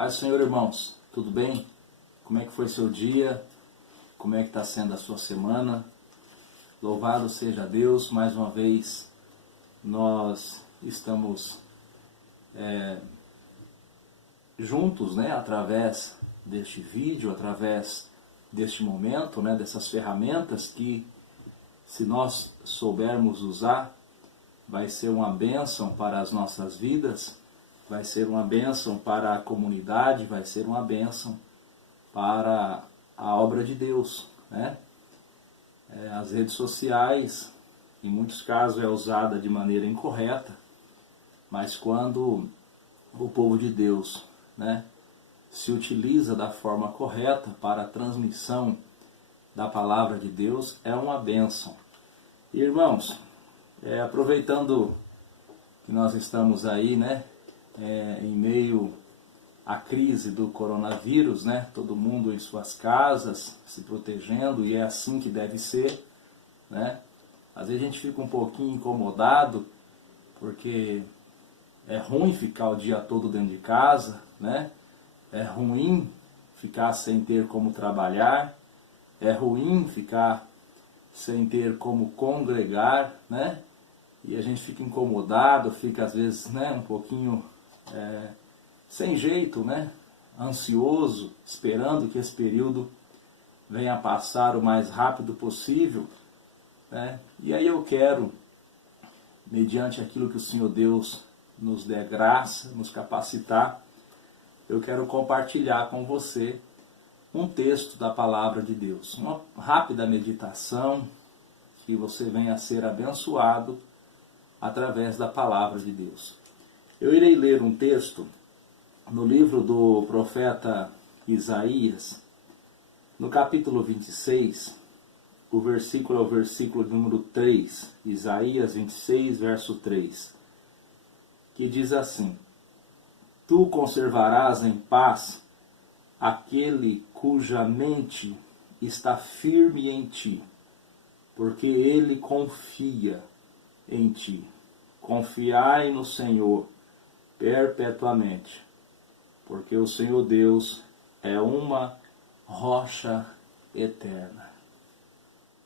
Paz do Senhor, irmãos, tudo bem? Como é que foi seu dia? Como é que está sendo a sua semana? Louvado seja Deus, mais uma vez nós estamos juntos, através deste vídeo, através deste momento, dessas ferramentas que, se nós soubermos usar, vai ser uma bênção para as nossas vidas, vai ser uma bênção para a comunidade, vai ser uma bênção para a obra de Deus, As redes sociais, em muitos casos, é usada de maneira incorreta, mas quando o povo de Deus, se utiliza da forma correta para a transmissão da palavra de Deus, é uma bênção. E, irmãos, aproveitando que nós estamos aí, em meio à crise do coronavírus, todo mundo em suas casas, se protegendo, e é assim que deve ser, Às vezes a gente fica um pouquinho incomodado, porque é ruim ficar o dia todo dentro de casa, É ruim ficar sem ter como trabalhar, é ruim ficar sem ter como congregar, E a gente fica incomodado, fica às vezes um pouquinho sem jeito, ansioso, esperando que esse período venha passar o mais rápido possível, E aí eu quero, mediante aquilo que o Senhor Deus nos dê graça, nos capacitar, eu quero compartilhar com você um texto da palavra de Deus, uma rápida meditação, que você venha a ser abençoado através da palavra de Deus. Eu irei ler um texto no livro do profeta Isaías, no capítulo 26, o versículo é o versículo número 3, Isaías 26, verso 3, que diz assim: Tu conservarás em paz aquele cuja mente está firme em ti, porque ele confia em ti. Confiai no Senhor perpetuamente, porque o Senhor Deus é uma rocha eterna.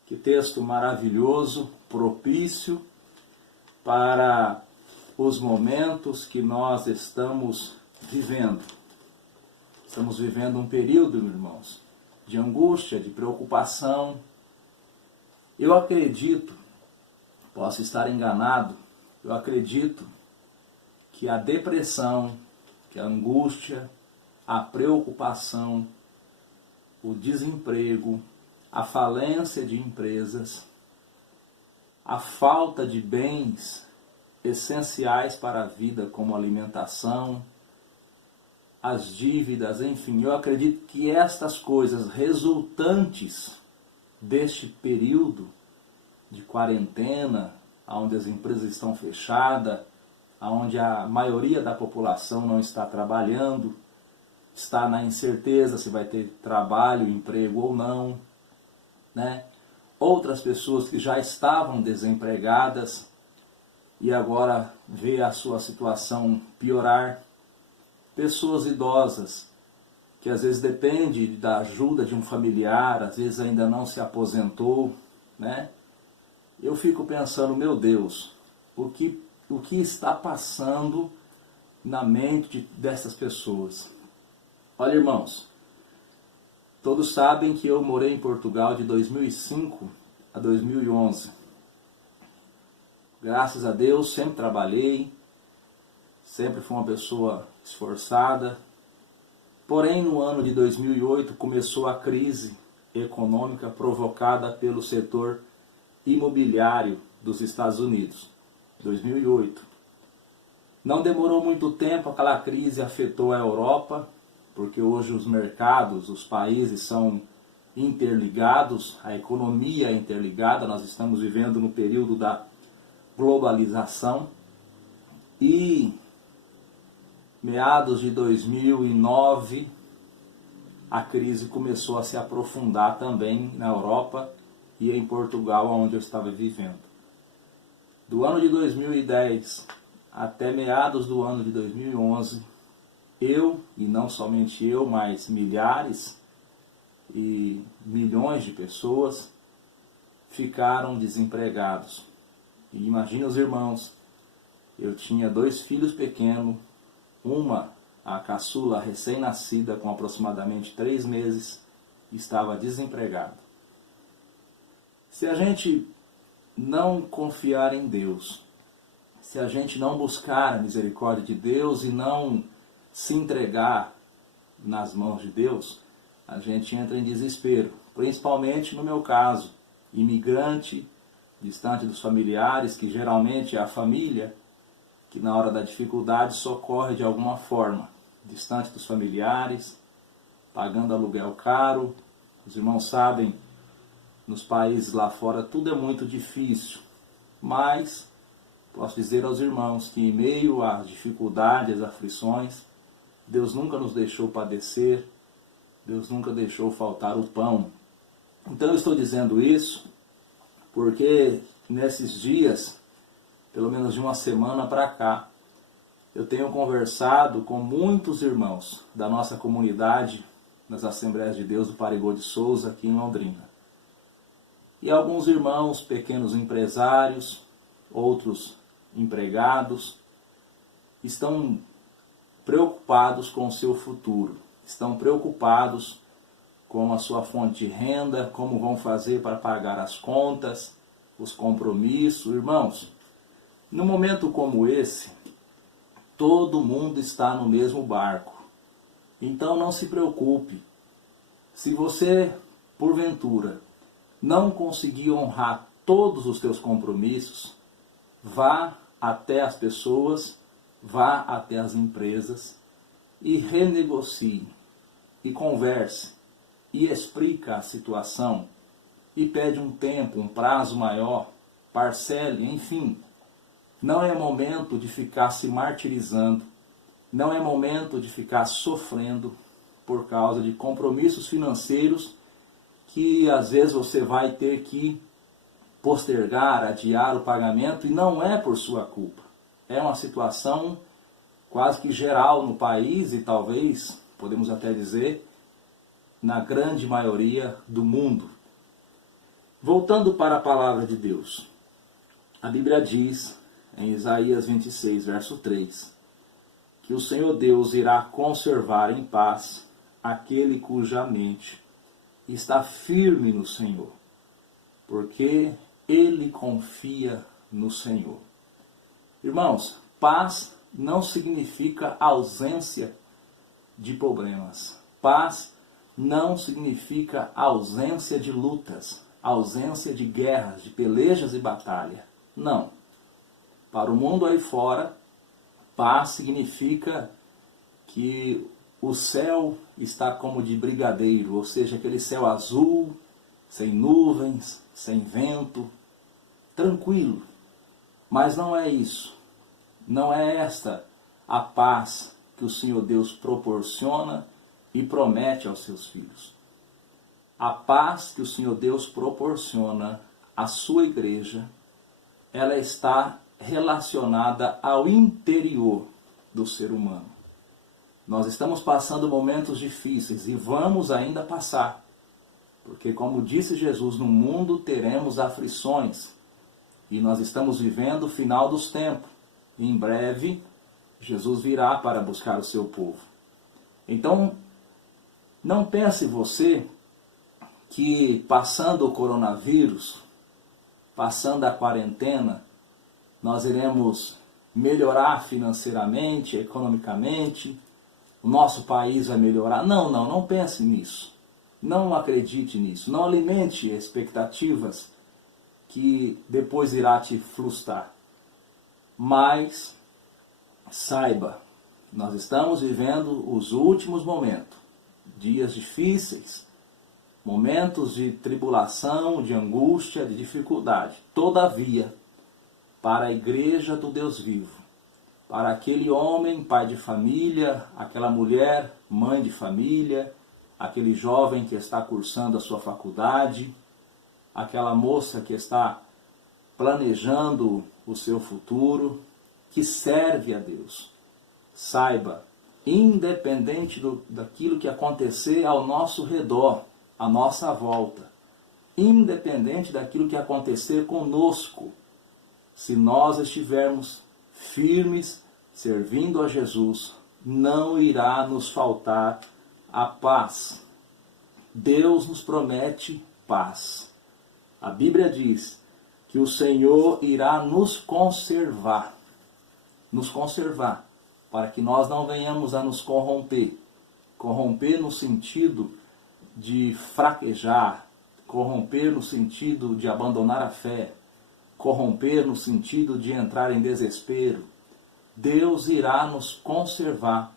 Que texto maravilhoso, propício para os momentos que nós estamos vivendo. Estamos vivendo um período, irmãos, de angústia, de preocupação. Eu acredito, posso estar enganado, eu acredito que a depressão, que a angústia, a preocupação, o desemprego, a falência de empresas, a falta de bens essenciais para a vida, como alimentação, as dívidas, enfim, eu acredito que estas coisas resultantes deste período de quarentena, onde as empresas estão fechadas, onde a maioria da população não está trabalhando, está na incerteza se vai ter trabalho, emprego ou não, Outras pessoas que já estavam desempregadas e agora vê a sua situação piorar. Pessoas idosas que às vezes dependem da ajuda de um familiar, às vezes ainda não se aposentou, Eu fico pensando, meu Deus, o que está passando na mente dessas pessoas? Olha, irmãos, todos sabem que eu morei em Portugal de 2005 a 2011. Graças a Deus, sempre trabalhei, sempre fui uma pessoa esforçada. Porém, no ano de 2008 começou a crise econômica provocada pelo setor imobiliário dos Estados Unidos. 2008. Não demorou muito tempo, aquela crise afetou a Europa, porque hoje os mercados, os países são interligados, a economia é interligada, nós estamos vivendo no período da globalização. E meados de 2009, a crise começou a se aprofundar também na Europa e em Portugal, onde eu estava vivendo. Do ano de 2010 até meados do ano de 2011, eu, e não somente eu, mas milhares e milhões de pessoas ficaram desempregados. E imagine os irmãos, eu tinha 2 filhos pequenos, uma, a caçula recém-nascida com aproximadamente 3 meses, estava desempregado. Se a gente não confiar em Deus, se a gente não buscar a misericórdia de Deus e não se entregar nas mãos de Deus, a gente entra em desespero. Principalmente no meu caso, imigrante, distante dos familiares, que geralmente é a família que na hora da dificuldade socorre de alguma forma. Distante dos familiares, pagando aluguel caro. Os irmãos sabem, nos países lá fora tudo é muito difícil, mas posso dizer aos irmãos que em meio às dificuldades, às aflições, Deus nunca nos deixou padecer, Deus nunca deixou faltar o pão. Então eu estou dizendo isso porque nesses dias, pelo menos de uma semana para cá, eu tenho conversado com muitos irmãos da nossa comunidade nas Assembleias de Deus do Parigô de Souza, aqui em Londrina. E alguns irmãos, pequenos empresários, outros empregados, estão preocupados com o seu futuro, estão preocupados com a sua fonte de renda, como vão fazer para pagar as contas, os compromissos. Irmãos, num momento como esse, todo mundo está no mesmo barco. Então não se preocupe. Se você, porventura, não conseguir honrar todos os teus compromissos, vá até as pessoas, vá até as empresas e renegocie, e converse, e explica a situação, e pede um tempo, um prazo maior, parcele, enfim. Não é momento de ficar se martirizando, não é momento de ficar sofrendo por causa de compromissos financeiros que às vezes você vai ter que postergar, adiar o pagamento, e não é por sua culpa. É uma situação quase que geral no país e talvez, podemos até dizer, na grande maioria do mundo. Voltando para a palavra de Deus, a Bíblia diz em Isaías 26, verso 3, que o Senhor Deus irá conservar em paz aquele cuja mente está firme no Senhor, porque ele confia no Senhor. Irmãos, paz não significa ausência de problemas. Paz não significa ausência de lutas, ausência de guerras, de pelejas e batalha. Não. Para o mundo aí fora, paz significa que o céu está como de brigadeiro, ou seja, aquele céu azul, sem nuvens, sem vento, tranquilo. Mas não é isso. Não é esta a paz que o Senhor Deus proporciona e promete aos seus filhos. A paz que o Senhor Deus proporciona à sua igreja, ela está relacionada ao interior do ser humano. Nós estamos passando momentos difíceis e vamos ainda passar. Porque, como disse Jesus, no mundo teremos aflições. E nós estamos vivendo o final dos tempos. E em breve, Jesus virá para buscar o seu povo. Então, não pense você que passando o coronavírus, passando a quarentena, nós iremos melhorar financeiramente, economicamente, o nosso país vai melhorar. Não pense nisso. Não acredite nisso. Não alimente expectativas que depois irá te frustrar. Mas saiba, nós estamos vivendo os últimos momentos, dias difíceis, momentos de tribulação, de angústia, de dificuldade. Todavia, para a igreja do Deus vivo, para aquele homem, pai de família, aquela mulher, mãe de família, aquele jovem que está cursando a sua faculdade, aquela moça que está planejando o seu futuro, que serve a Deus. Saiba independente daquilo que acontecer ao nosso redor, à nossa volta, independente daquilo que acontecer conosco, se nós estivermos firmes, servindo a Jesus, não irá nos faltar a paz. Deus nos promete paz. A Bíblia diz que o Senhor irá nos conservar, para que nós não venhamos a nos corromper. Corromper no sentido de fraquejar, corromper no sentido de abandonar a fé, corromper no sentido de entrar em desespero. Deus irá nos conservar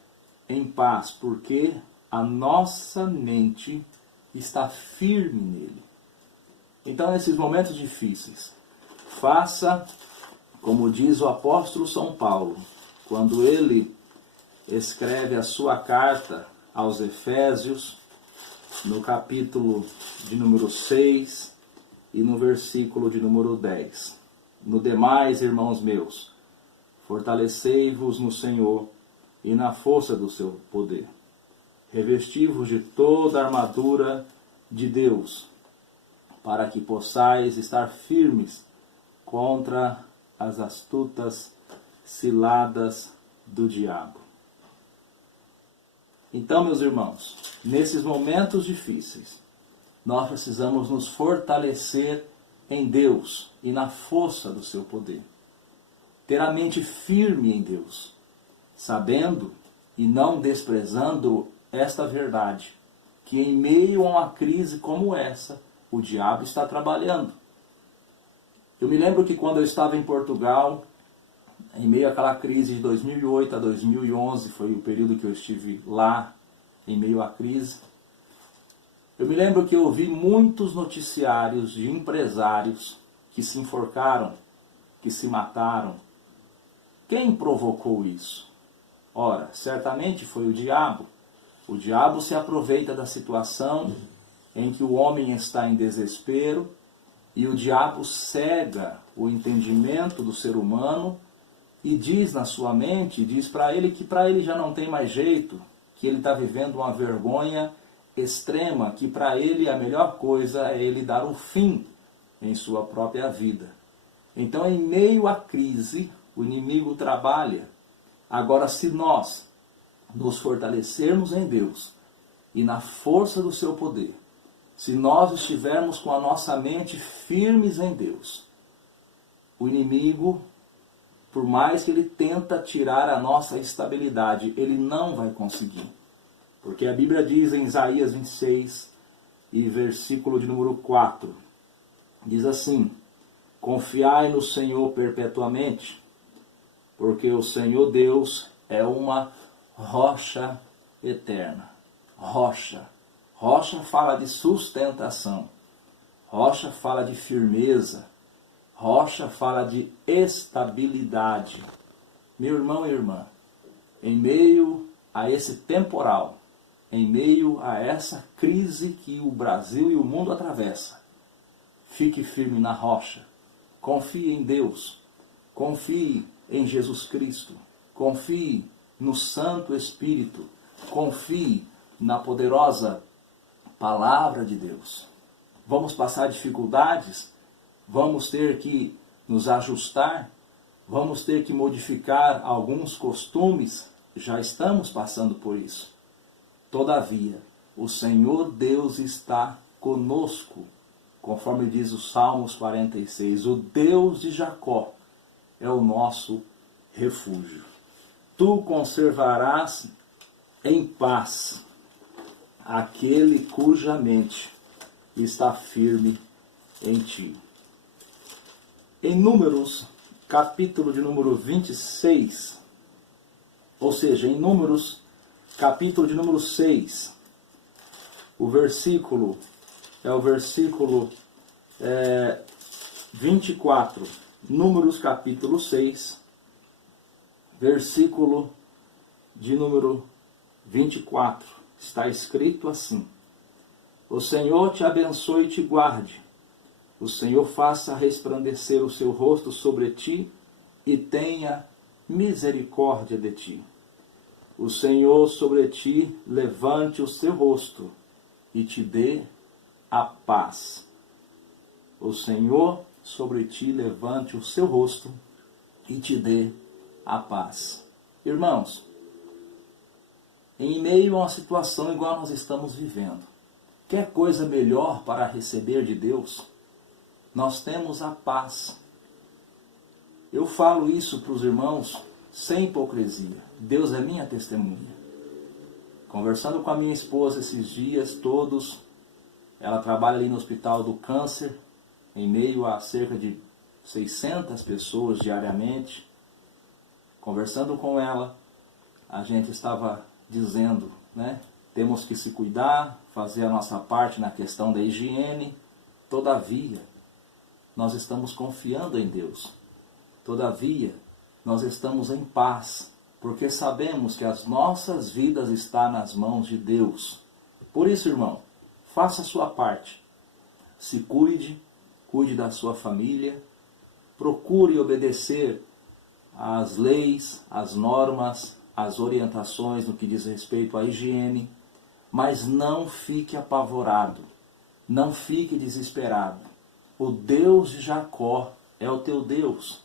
em paz, porque a nossa mente está firme nele. Então, nesses momentos difíceis, faça como diz o apóstolo São Paulo, quando ele escreve a sua carta aos Efésios, no capítulo de número 6 e no versículo de número 10. No demais, irmãos meus, fortalecei-vos no Senhor e na força do seu poder. Revesti-vos de toda a armadura de Deus, para que possais estar firmes contra as astutas ciladas do diabo. Então, meus irmãos, nesses momentos difíceis, nós precisamos nos fortalecer em Deus e na força do seu poder. Ter a mente firme em Deus, sabendo e não desprezando esta verdade, que em meio a uma crise como essa, o diabo está trabalhando. Eu me lembro que quando eu estava em Portugal, em meio àquela crise de 2008 a 2011, foi o período que eu estive lá, em meio à crise. Eu me lembro que eu ouvi muitos noticiários de empresários que se enforcaram, que se mataram. Quem provocou isso? Ora, certamente foi o diabo. O diabo se aproveita da situação em que o homem está em desespero e o diabo cega o entendimento do ser humano e diz na sua mente, diz para ele que para ele já não tem mais jeito, que ele está vivendo uma vergonha extrema, que para ele a melhor coisa é ele dar um fim em sua própria vida. Então, em meio à crise, o inimigo trabalha. Agora, se nós nos fortalecermos em Deus e na força do seu poder, se nós estivermos com a nossa mente firmes em Deus, o inimigo, por mais que ele tenta tirar a nossa estabilidade, ele não vai conseguir. Porque a Bíblia diz em Isaías 26 e versículo de número 4, diz assim: confiai no Senhor perpetuamente, porque o Senhor Deus é uma rocha eterna. Rocha. Rocha fala de sustentação. Rocha fala de firmeza. Rocha fala de estabilidade. Meu irmão e irmã, em meio a esse temporal, em meio a essa crise que o Brasil e o mundo atravessa, fique firme na rocha. Confie em Deus. Confie em Jesus Cristo. Confie no Santo Espírito. Confie na poderosa Palavra de Deus. Vamos passar dificuldades, vamos ter que nos ajustar, vamos ter que modificar alguns costumes, já estamos passando por isso. Todavia, o Senhor Deus está conosco, conforme diz o Salmos 46, o Deus de Jacó é o nosso refúgio. Tu conservarás em paz aquele cuja mente está firme em ti. Em Números, capítulo de número 26, ou seja, em Números, capítulo de número 6, o versículo é o versículo 24. Números, capítulo 6, versículo de número 24. Está escrito assim: o Senhor te abençoe e te guarde. O Senhor faça resplandecer o seu rosto sobre ti e tenha misericórdia de ti. O Senhor sobre ti levante o seu rosto e te dê a paz. O Senhor sobre ti levante o seu rosto e te dê a paz. Irmãos, em meio a uma situação igual nós estamos vivendo, quer coisa melhor para receber de Deus? Nós temos a paz. Eu falo isso para os irmãos sem hipocrisia. Deus é minha testemunha. Conversando com a minha esposa esses dias todos, ela trabalha ali no Hospital do Câncer, em meio a cerca de 600 pessoas diariamente. Conversando com ela, a gente estava dizendo, né? Temos que se cuidar, fazer a nossa parte na questão da higiene. Todavia, nós estamos confiando em Deus. Todavia, nós estamos em paz, porque sabemos que as nossas vidas estão nas mãos de Deus. Por isso, irmão, faça a sua parte. Se cuide, cuide da sua família, procure obedecer às leis, às normas, às orientações no que diz respeito à higiene, mas não fique apavorado, não fique desesperado. O Deus de Jacó é o teu Deus,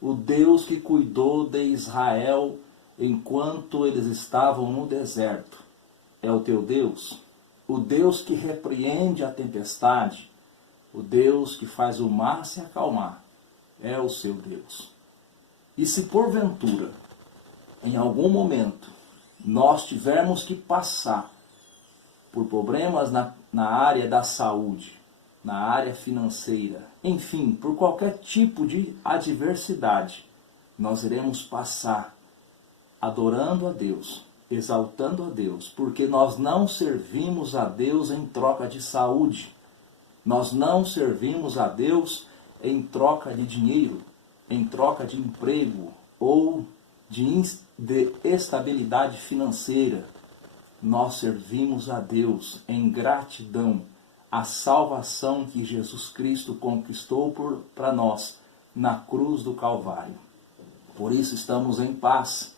o Deus que cuidou de Israel enquanto eles estavam no deserto. É o teu Deus, o Deus que repreende a tempestade, o Deus que faz o mar se acalmar, é o seu Deus. E se porventura, em algum momento, nós tivermos que passar por problemas na área da saúde, na área financeira, enfim, por qualquer tipo de adversidade, nós iremos passar adorando a Deus, exaltando a Deus, porque nós não servimos a Deus em troca de saúde, nós não servimos a Deus em troca de dinheiro, em troca de emprego ou de estabilidade financeira. Nós servimos a Deus em gratidão à salvação que Jesus Cristo conquistou para nós na cruz do Calvário. Por isso estamos em paz.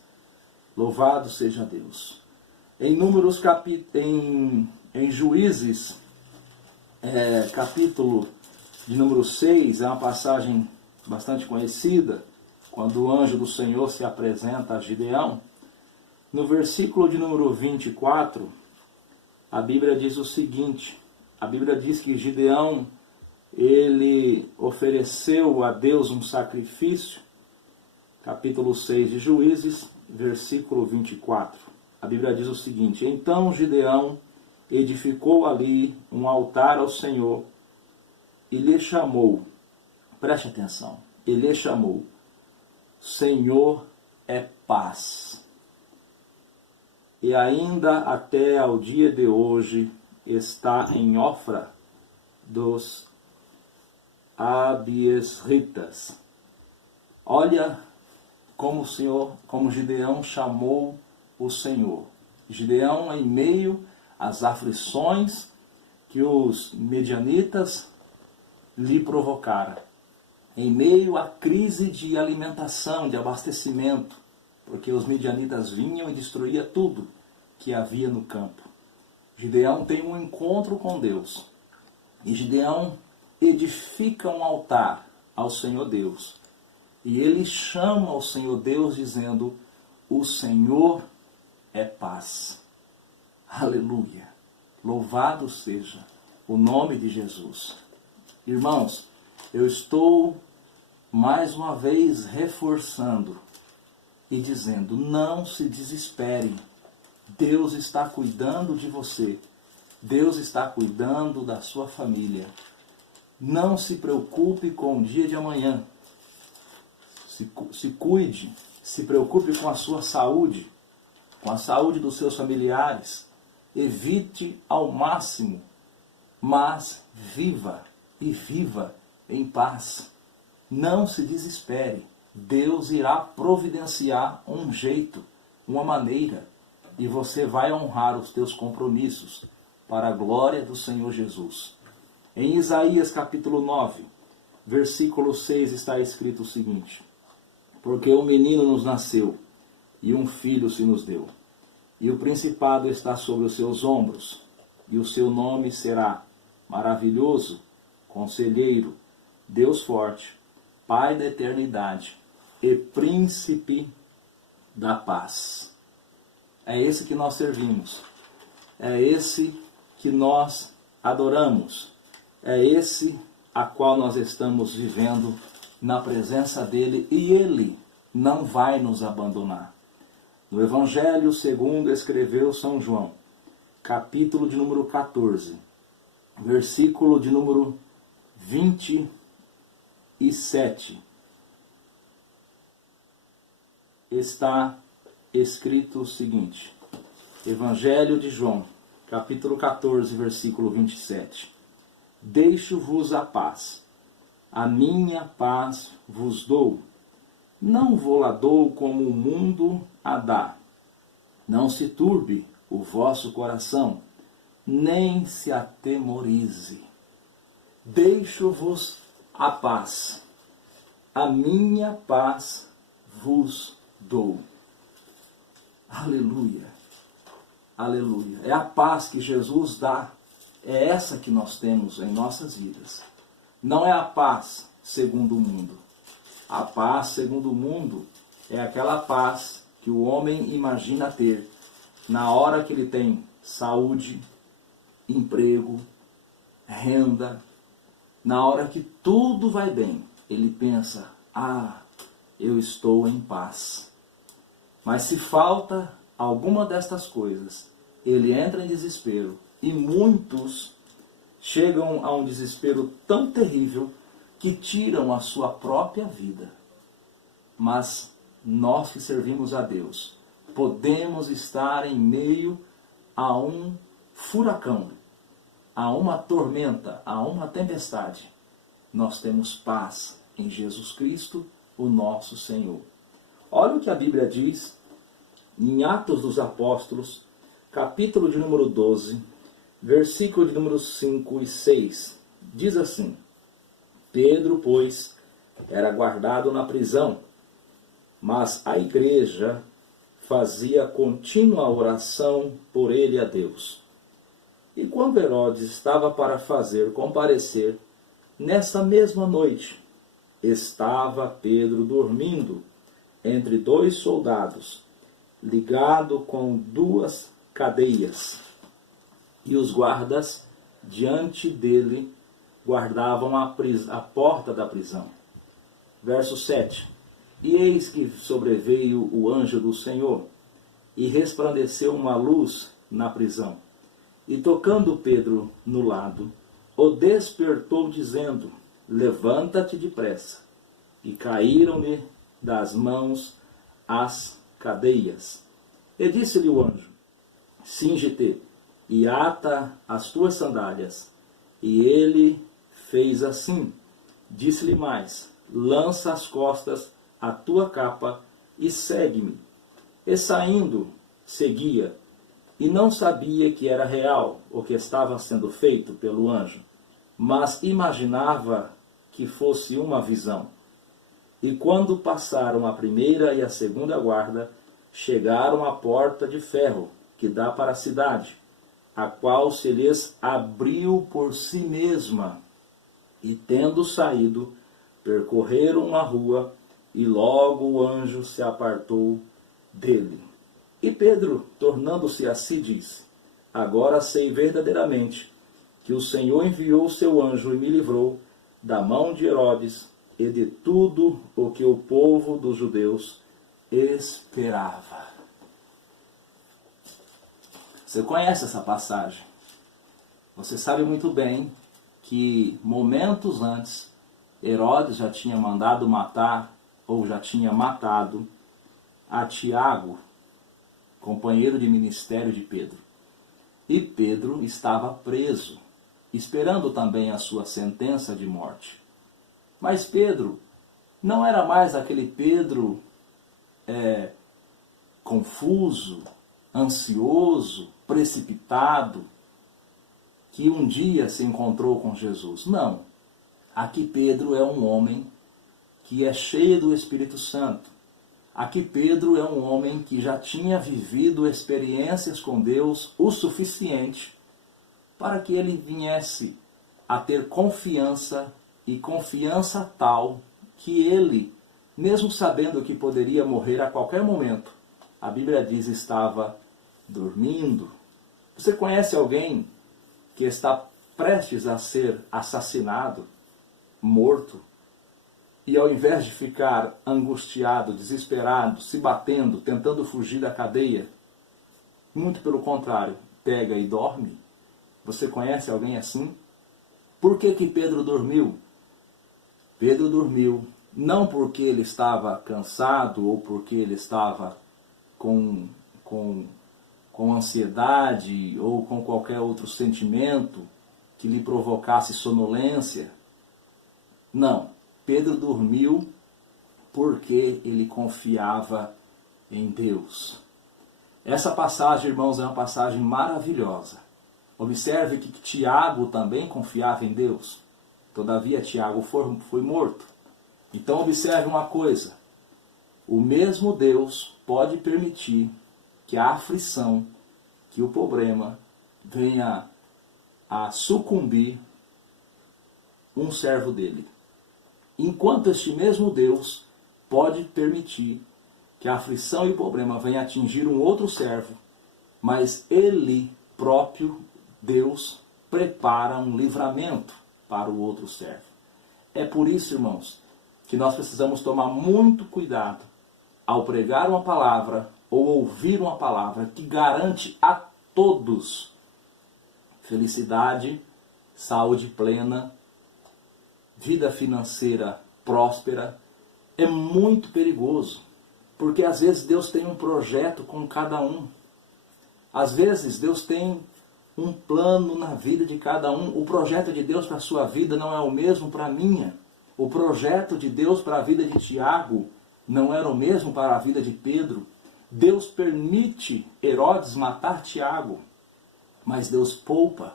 Louvado seja Deus. Em Números, em Juízes, capítulo de número 6, é uma passagem bastante conhecida, quando o anjo do Senhor se apresenta a Gideão. No versículo de número 24, a Bíblia diz o seguinte, a Bíblia diz que Gideão, ele ofereceu a Deus um sacrifício, capítulo 6 de Juízes, versículo 24. A Bíblia diz o seguinte, então Gideão edificou ali um altar ao Senhor e lhe chamou, preste atenção, ele lhe chamou, Senhor é paz. E ainda até ao dia de hoje está em Ofra dos Abiesritas. Olha como como Gideão chamou o Senhor. Gideão, em meio às aflições que os medianitas lhe provocaram, em meio à crise de alimentação, de abastecimento, porque os medianitas vinham e destruíam tudo que havia no campo. Gideão tem um encontro com Deus. E Gideão edifica um altar ao Senhor Deus. E ele chama ao Senhor Deus dizendo, o Senhor é paz. Aleluia. Louvado seja o nome de Jesus. Irmãos, eu estou mais uma vez reforçando e dizendo, não se desespere. Deus está cuidando de você. Deus está cuidando da sua família. Não se preocupe com o dia de amanhã. Se cuide, se preocupe com a sua saúde, com a saúde dos seus familiares. Evite ao máximo, mas viva e viva em paz. Não se desespere. Deus irá providenciar um jeito, uma maneira, e você vai honrar os teus compromissos para a glória do Senhor Jesus. Em Isaías capítulo 9, versículo 6 está escrito o seguinte, porque um menino nos nasceu e um filho se nos deu, e o principado está sobre os seus ombros, e o seu nome será Maravilhoso, Conselheiro, Deus Forte, Pai da Eternidade e Príncipe da Paz. É esse que nós servimos, é esse que nós adoramos, é esse a qual nós estamos vivendo na presença dele, e ele não vai nos abandonar. No Evangelho segundo escreveu São João, capítulo de número 14, versículo de número 27, está escrito o seguinte, Evangelho de João, capítulo 14, versículo 27. Deixo-vos a paz, a minha paz vos dou. Não vou-la dou como o mundo a dá. Não se turbe o vosso coração, nem se atemorize. Deixo-vos a paz, a minha paz vos dou. Aleluia, aleluia. É a paz que Jesus dá, é essa que nós temos em nossas vidas. Não é a paz segundo o mundo. A paz segundo o mundo é aquela paz que o homem imagina ter na hora que ele tem saúde, emprego, renda, na hora que tudo vai bem. Ele pensa, eu estou em paz. Mas se falta alguma destas coisas, ele entra em desespero. E muitos chegam a um desespero tão terrível que tiram a sua própria vida. Mas nós que servimos a Deus, podemos estar em meio a um furacão, a uma tormenta, a uma tempestade. Nós temos paz em Jesus Cristo, o nosso Senhor. Olha o que a Bíblia diz em Atos dos Apóstolos, capítulo de número 12, versículo de número 5 e 6. Diz assim, Pedro, pois, era guardado na prisão, mas a igreja fazia contínua oração por ele a Deus. E quando Herodes estava para fazer comparecer, nessa mesma noite, estava Pedro dormindo entre dois soldados, ligado com duas cadeias. E os guardas diante dele guardavam a porta da prisão. Verso 7. E eis que sobreveio o anjo do Senhor, e resplandeceu uma luz na prisão. E tocando Pedro no lado, o despertou, dizendo, levanta-te depressa. E caíram-lhe das mãos as cadeias. E disse-lhe o anjo, cinge-te e ata as tuas sandálias. E ele fez assim. Disse-lhe mais, lança às costas a tua capa e segue-me. E saindo, seguia, e não sabia que era real o que estava sendo feito pelo anjo, mas imaginava que fosse uma visão. E quando passaram a primeira e a segunda guarda, chegaram à porta de ferro, que dá para a cidade, a qual se lhes abriu por si mesma. E tendo saído, percorreram a rua, e logo o anjo se apartou dele. E Pedro, tornando-se a si, disse, agora sei verdadeiramente que o Senhor enviou o seu anjo e me livrou da mão de Herodes e de tudo o que o povo dos judeus esperava. Você conhece essa passagem? Você sabe muito bem que momentos antes, Herodes já tinha mandado matar, ou já tinha matado, a Tiago, companheiro de ministério de Pedro. E Pedro estava preso, esperando também a sua sentença de morte. Mas Pedro não era mais aquele Pedro confuso, ansioso, precipitado, que um dia se encontrou com Jesus. Não. Aqui Pedro é um homem que é cheio do Espírito Santo. Aqui Pedro é um homem que já tinha vivido experiências com Deus o suficiente para que ele viesse a ter confiança, e confiança tal que ele, mesmo sabendo que poderia morrer a qualquer momento, a Bíblia diz estava dormindo. Você conhece alguém que está prestes a ser assassinado, morto, e ao invés de ficar angustiado, desesperado, se batendo, tentando fugir da cadeia, muito pelo contrário, pega e dorme? Você conhece alguém assim? Por que que Pedro dormiu? Pedro dormiu não porque ele estava cansado ou porque ele estava com ansiedade ou com qualquer outro sentimento que lhe provocasse sonolência. Não, Pedro dormiu porque ele confiava em Deus. Essa passagem, irmãos, é uma passagem maravilhosa. Observe que Tiago também confiava em Deus. Todavia, Tiago foi morto. Então, observe uma coisa. O mesmo Deus pode permitir que a aflição, que o problema venha a sucumbir um servo dele. Enquanto este mesmo Deus pode permitir que a aflição e o problema venha atingir um outro servo, mas ele próprio, Deus, prepara um livramento para o outro servo. É por isso, irmãos, que nós precisamos tomar muito cuidado ao pregar uma palavra ou ouvir uma palavra que garante a todos felicidade, saúde plena, vida financeira próspera. É muito perigoso, porque às vezes Deus tem um projeto com cada um. Às vezes Deus tem um plano na vida de cada um. O projeto de Deus para a sua vida não é o mesmo para a minha. O projeto de Deus para a vida de Tiago não era o mesmo para a vida de Pedro. Deus permite Herodes matar Tiago, mas Deus poupa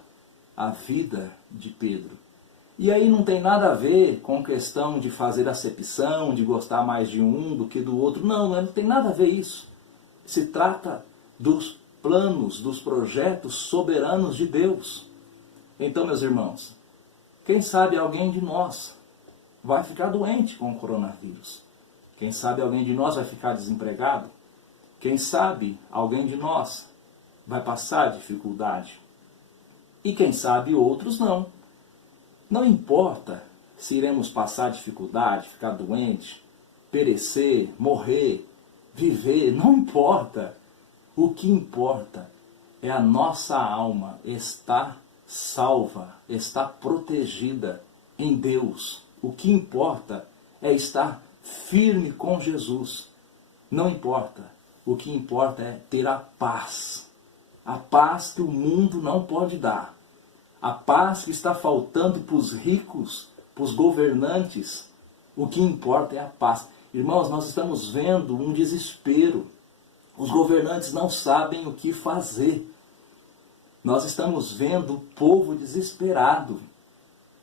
a vida de Pedro. E aí não tem nada a ver com questão de fazer acepção, de gostar mais de um do que do outro. Não tem nada a ver isso. Se trata dos planos, dos projetos soberanos de Deus. Então, meus irmãos, quem sabe alguém de nós vai ficar doente com o coronavírus? Quem sabe alguém de nós vai ficar desempregado? Quem sabe alguém de nós vai passar dificuldade? E quem sabe outros não. Não importa se iremos passar dificuldade, ficar doente, perecer, morrer, viver, não importa. O que importa é a nossa alma estar salva, estar protegida em Deus. O que importa é estar firme com Jesus. Não importa. O que importa é ter a paz. A paz que o mundo não pode dar. A paz que está faltando para os ricos, para os governantes. O que importa é a paz. Irmãos, nós estamos vendo um desespero. Os governantes não sabem o que fazer. Nós estamos vendo o povo desesperado.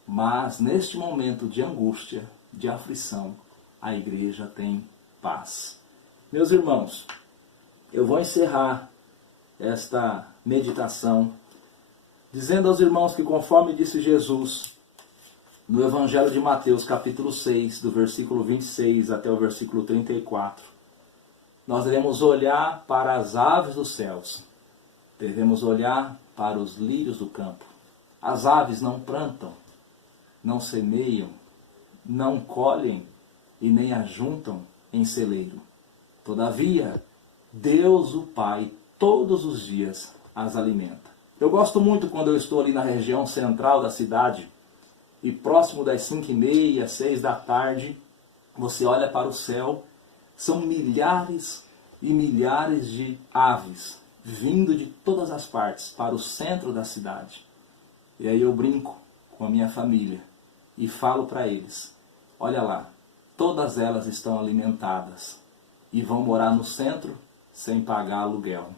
Mas neste momento de angústia, de aflição, a igreja tem paz. Meus irmãos, eu vou encerrar esta meditação dizendo aos irmãos que, conforme disse Jesus no Evangelho de Mateus, capítulo 6, do versículo 26 até o versículo 34, nós devemos olhar para as aves dos céus, devemos olhar para os lírios do campo. As aves não plantam, não semeiam, não colhem e nem ajuntam em celeiro. Todavia, Deus o Pai todos os dias as alimenta. Eu gosto muito quando eu estou ali na região central da cidade e próximo das 5h30, 6 da tarde, você olha para o céu, são milhares e milhares de aves vindo de todas as partes para o centro da cidade. E aí eu brinco com a minha família e falo para eles, olha lá, todas elas estão alimentadas e vão morar no centro sem pagar aluguel.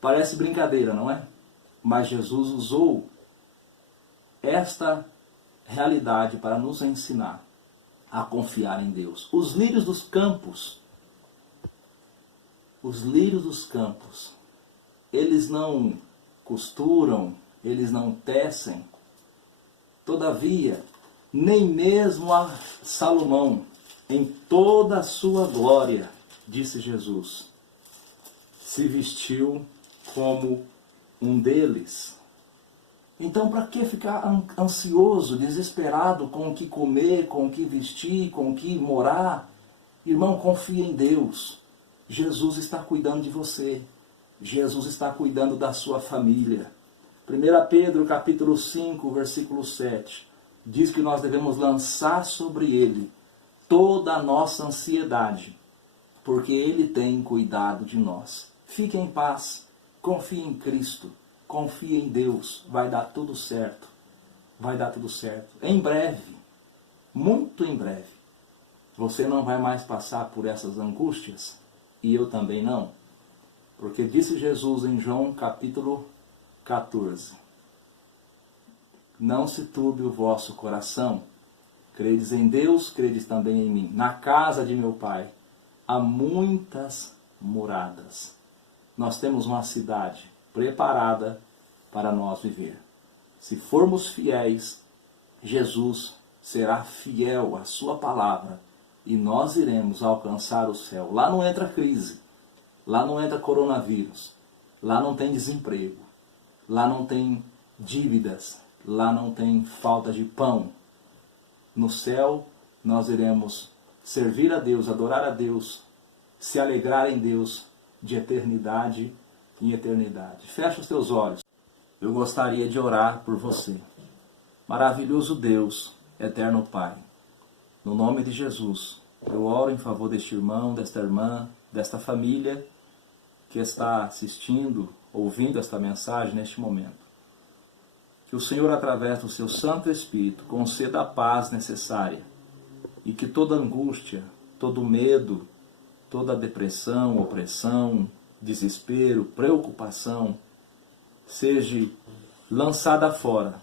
Parece brincadeira, não é? Mas Jesus usou esta realidade para nos ensinar a confiar em Deus. Os lírios dos campos, eles não costuram, eles não tecem. Todavia, nem mesmo a Salomão, em toda a sua glória, disse Jesus, se vestiu como um deles. Então, para que ficar ansioso, desesperado com o que comer, com o que vestir, com o que morar? Irmão, confia em Deus. Jesus está cuidando de você. Jesus está cuidando da sua família. 1 Pedro capítulo 5, versículo 7, diz que nós devemos lançar sobre Ele toda a nossa ansiedade, porque Ele tem cuidado de nós. Fique em paz, confie em Cristo, confie em Deus, vai dar tudo certo. Vai dar tudo certo. Em breve, muito em breve, você não vai mais passar por essas angústias, e eu também não. Porque disse Jesus em João capítulo 14, não se turbe o vosso coração, credes em Deus, credes também em mim. Na casa de meu Pai há muitas moradas. Nós temos uma cidade preparada para nós viver. Se formos fiéis, Jesus será fiel à sua palavra e nós iremos alcançar o céu. Lá não entra crise, lá não entra coronavírus, lá não tem desemprego, lá não tem dívidas, lá não tem falta de pão. No céu nós iremos servir a Deus, adorar a Deus, se alegrar em Deus de eternidade em eternidade. Fecha os teus olhos. Eu gostaria de orar por você. Maravilhoso Deus, eterno Pai, no nome de Jesus, eu oro em favor deste irmão, desta irmã, desta família que está assistindo, ouvindo esta mensagem neste momento. Que o Senhor, através do seu Santo Espírito, conceda a paz necessária e que toda angústia, todo medo, toda depressão, opressão, desespero, preocupação, seja lançada fora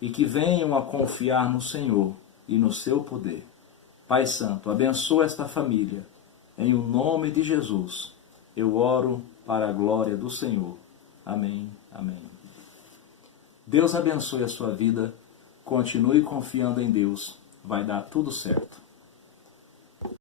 e que venham a confiar no Senhor e no seu poder. Pai Santo, abençoa esta família. Em o nome de Jesus, eu oro para a glória do Senhor. Amém, amém. Deus abençoe a sua vida. Continue confiando em Deus. Vai dar tudo certo.